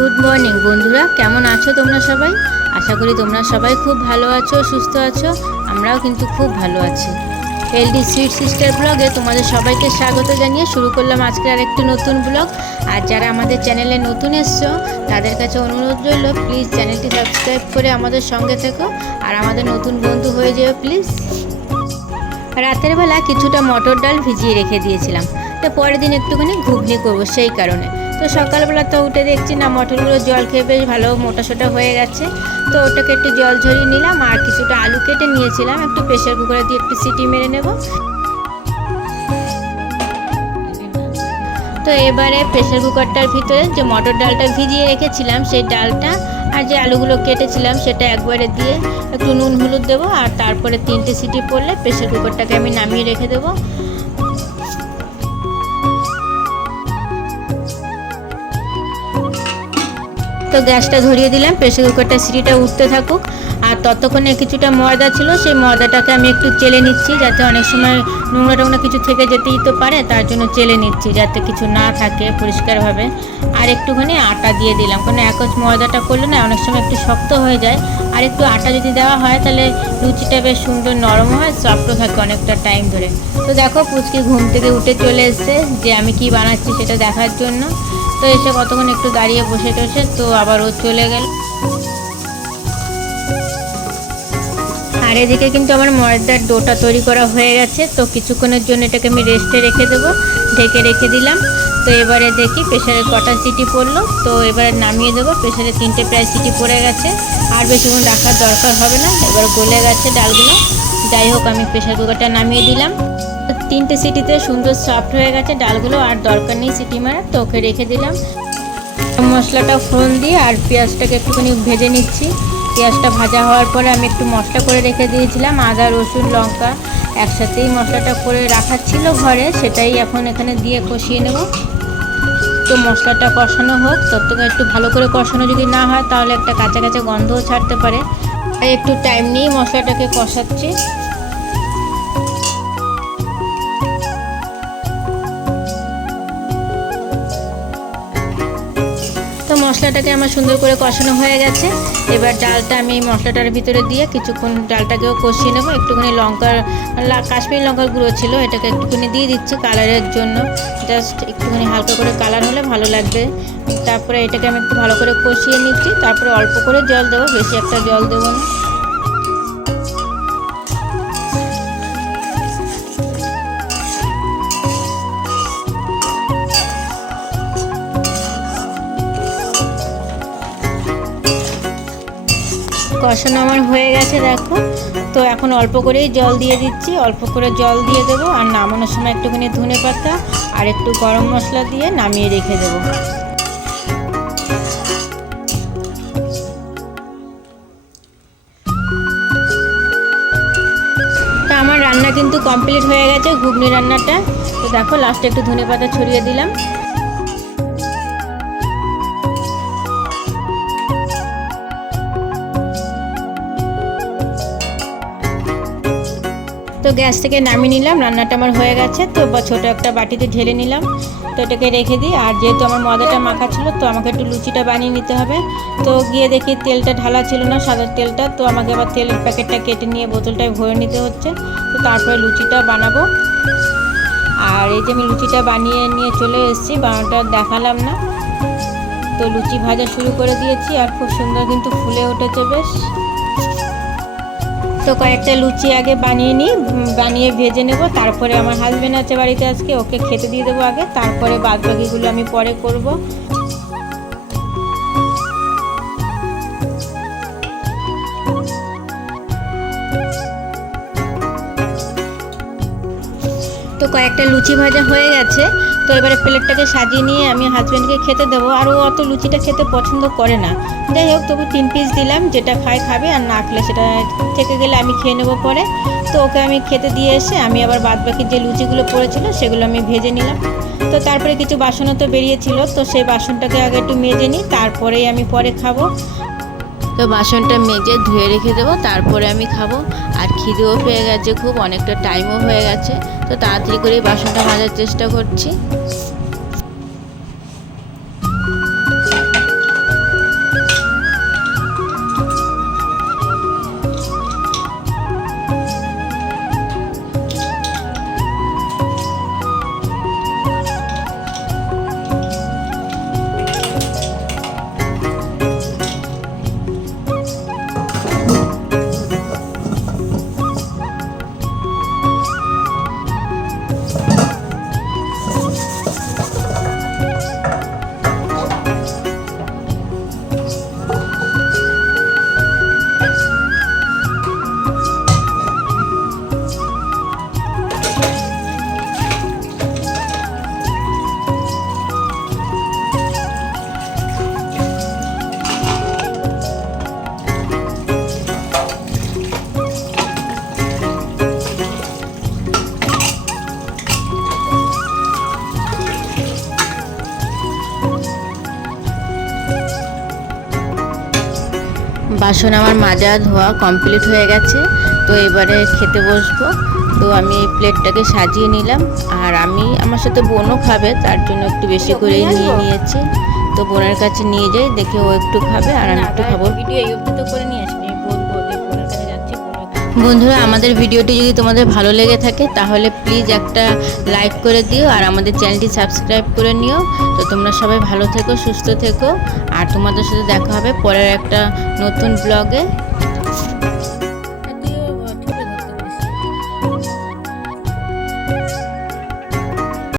Good morning বন্ধুরা, কেমন আছো তোমরা সবাই? আশা করি তোমরা সবাই খুব ভালো আছো, সুস্থ আছো। আমরাও কিন্তু খুব ভালো আছি। হেলদি সুইট সিস্টার ব্লগে তোমাদের সবাইকে স্বাগত জানিয়ে শুরু করলাম আজকে আরেকটি নতুন ব্লগ। আর যারা আমাদের চ্যানেলে নতুন এসছো তাদের কাছে অনুরোধ রইল, প্লিজ চ্যানেলটি সাবস্ক্রাইব করে আমাদের সঙ্গে থেকো আর আমাদের নতুন বন্ধু হয়ে যেও প্লিজ। রাতের বেলা কিছুটা মটর ডাল ভিজিয়ে রেখে দিয়েছিলাম, তো পরের দিন একটুখানি ঘুগনি করবো সেই কারণে। তো সকালবেলা তো উঠে দেখছি না মটরগুলো জল খেয়ে বেশ ভালো মোটা সোটা হয়ে গেছে। তো ওটাকে একটু জল ঝরিয়ে নিলাম আর কিছুটা আলু কেটে নিয়েছিলাম, একটু প্রেশার কুকারে দিয়ে একটু সিটি মেরে নেব। তো এবারে প্রেশার কুকারটার ভিতরে যে মটর ডালটা ভিজিয়ে রেখেছিলাম সেই ডালটা আর যে আলুগুলো কেটেছিলাম সেটা একবারে দিয়ে একটু নুন হলুদ দেবো আর তারপরে 3টে সিটি পড়লে প্রেশার কুকারটাকে আমি নামিয়ে রেখে দেবো। তো গ্যাসটা ধরিয়ে দিলাম, প্রেশার কুকারটা সিটিটা উঠতে থাকুক। আর ততক্ষণে কিছুটা ময়দা ছিল, সেই ময়দাটাকে আমি একটু চেলে নিচ্ছি, যাতে অনেক সময় নোংরা টোংরা কিছু থেকে যেতেই তো পারে, তার জন্য চেলে নিচ্ছি যাতে কিছু না থাকে পরিষ্কারভাবে। আর একটুখানি আটা দিয়ে দিলাম, কারণ একজ ময়দাটা করলে না অনেক সময় একটু শক্ত হয়ে যায়। আর একটু আটা যদি দেওয়া হয় তাহলে লুচিটা বেশ সুন্দর নরম হয়, সফটও থাকে অনেকটা টাইম ধরে। তো দেখো পুচকি ঘুম থেকে উঠে চলে এসছে যে আমি কি বানাচ্ছি সেটা দেখার জন্য। তো এসে কতক্ষণ একটু দাঁড়িয়ে বসে টসে তো আবার ও চলে গেল। আর এদিকে কিন্তু আমার ময়দার ডোটা তৈরি করা হয়ে গেছে। তো কিছুক্ষণের জন্য এটাকে আমি রেস্টে রেখে দেবো, ঢেকে রেখে দিলাম। তো এবারে দেখি প্রেশারে কটা সিটি পড়লো, তো এবারে নামিয়ে দেবো। প্রেশারে 3টে প্রায় সিটি পড়ে গেছে, আর বেশিক্ষণ রাখার দরকার হবে না, এবার গলে গেছে ডালগুলো। যাই হোক আমি প্রেশার কুকারটা নামিয়ে দিলাম। 3টে সিটিতে সুন্দর সফট হয়ে গেছে ডালগুলো, আর দরকার নেই সিটি মারা, তো ওকে রেখে দিলাম। মশলাটা ফোড়ন দিয়ে আর পেঁয়াজটাকে একটুখানি ভেজে নিচ্ছি। পেঁয়াজটা ভাজা হওয়ার পরে আমি একটু মশলা করে রেখে দিয়েছিলাম, আদা রসুন লঙ্কা একসাথেই মশলাটা করে রাখা ছিল ঘরে, সেটাই এখন এখানে দিয়ে কষিয়ে নেব। তো মশলাটা কষানো হোক, ততক্ষণ একটু ভালো করে কষানো যদি না হয় তাহলে একটা কাঁচা কাঁচা গন্ধও ছাড়তে পারে। আর একটু টাইম নিয়ে মশলাটাকে কষাচ্ছি। তো মশলাটাকে আমার সুন্দর করে কষানো হয়ে গেছে। এবার ডালটা আমি মশলাটার ভিতরে দিয়ে কিছুক্ষণ ডালটাকেও কষিয়ে নেবো। একটুখানি কাশ্মীরি লঙ্কার গুঁড়ো ছিল, এটাকে একটুখানি দিয়ে দিচ্ছি কালারের জন্য, জাস্ট একটুখানি হালকা করে কালার হলে ভালো লাগবে। তারপরে এটাকে আমি একটু ভালো করে কষিয়ে নিচ্ছি, তারপরে অল্প করে জল দেবো, বেশি একটা জল দেবো না। কষানো আমার হয়ে গেছে দেখো। তো এখন অল্প করেই জল দিয়ে দিচ্ছি, অল্প করে জল দিয়ে দেবো। আর নামানোর সময় একটুখানি ধনে পাতা আর একটু গরম মশলা দিয়ে নামিয়ে রেখে দেবো। তা আমার রান্না কিন্তু কমপ্লিট হয়ে গেছে, ঘুগনি রান্নাটা। তো দেখো লাস্টে একটু ধনে পাতা ছড়িয়ে দিলাম। তো গ্যাস থেকে নামিয়ে নিলাম, রান্নাটা আমার হয়ে গেছে। তো ছোটো একটা বাটিতে ঢেলে নিলাম, তো এটাকে রেখে দিই। আর যেহেতু আমার ময়দাটা মাখা ছিল, তো আমাকে একটু লুচিটা বানিয়ে নিতে হবে। তো গিয়ে দেখি তেলটা ঢালা ছিল না, সাদা তেলটা, তো আমাকে আবার তেলের প্যাকেটটা কেটে নিয়ে বোতলটায় ভরে নিতে হচ্ছে। তো তারপরে লুচিটা বানাবো। আর এই যে আমি লুচিটা বানিয়ে নিয়ে চলে এসেছি, বানানোটা দেখালাম না। তো লুচি ভাজা শুরু করে দিয়েছি আর খুব সুন্দর কিন্তু ফুলে উঠেছে বেশ। তো কয়েকটা লুচি আগে বানিয়ে ভেজে নেব, তারপরে আমার হাজব্যান্ড আছে বাড়িতে আজকে, ওকে খেতে দিয়ে দেবো আগে, তারপরে বাদবাকিগুলো আমি পরে করব। তো কয়েকটা লুচি ভাজা হয়ে গেছে। তো এবারে প্লেটটাকে সাজিয়ে নিয়ে আমি হাজব্যান্ডকে খেতে দেবো। আর ও অত লুচিটা খেতে পছন্দ করে না, যাই হোক তবু 3 পিস দিলাম, যেটা খাবে আর না খেলে সেটা থেকে গেলে আমি খেয়ে নেবো পরে। তো ওকে আমি খেতে দিয়ে এসে আমি আবার বাদবাকি যে লুচিগুলো পড়েছিল সেগুলো আমি ভেজে নিলাম। তো তারপরে কিছু বাসনও তো বেরিয়েছিল, তো সেই বাসনটাকে আগে একটু মেজে নিই, তারপরেই আমি পরে খাবো। তো বাসনটা মেজে ধুয়ে রেখে দেবো, তারপরে আমি খাবো। আর খিদেও পেয়ে গেছে খুব, অনেকটা টাইমও হয়ে গেছে। তো তাড়াতাড়ি করেই বাসনটা মাজার চেষ্টা করছি। বাসন আমার মাজা ধোয়া কমপ্লিট হয়ে গেছে। তো এবারে খেতে বসবো। তো আমি এই প্লেটটাকে সাজিয়ে নিলাম, আর আমি আমার সাথে বোনও খাবে, তার জন্য একটু বেশি করেই নিয়ে নিয়েছি। তো বোনের কাছে নিয়ে যাই, দেখে ও একটু খাবে আর আমি একটু খাবো। ভিডিও এই অবধি তো করে নিয়ে আসবি, বলবো বোনের কাছে যাচ্ছি। বন্ধুরা, আমাদের ভিডিওটি যদি তোমাদের ভালো লেগে থাকে তাহলে প্লিজ একটা লাইক করে দিও, আর আমাদের চ্যানেলটি সাবস্ক্রাইব করে নিও। তো তোমরা সবাই ভালো থেকো, সুস্থ থেকো, আর তোমাদের সাথে দেখা হবে পরের একটা নতুন ব্লগে।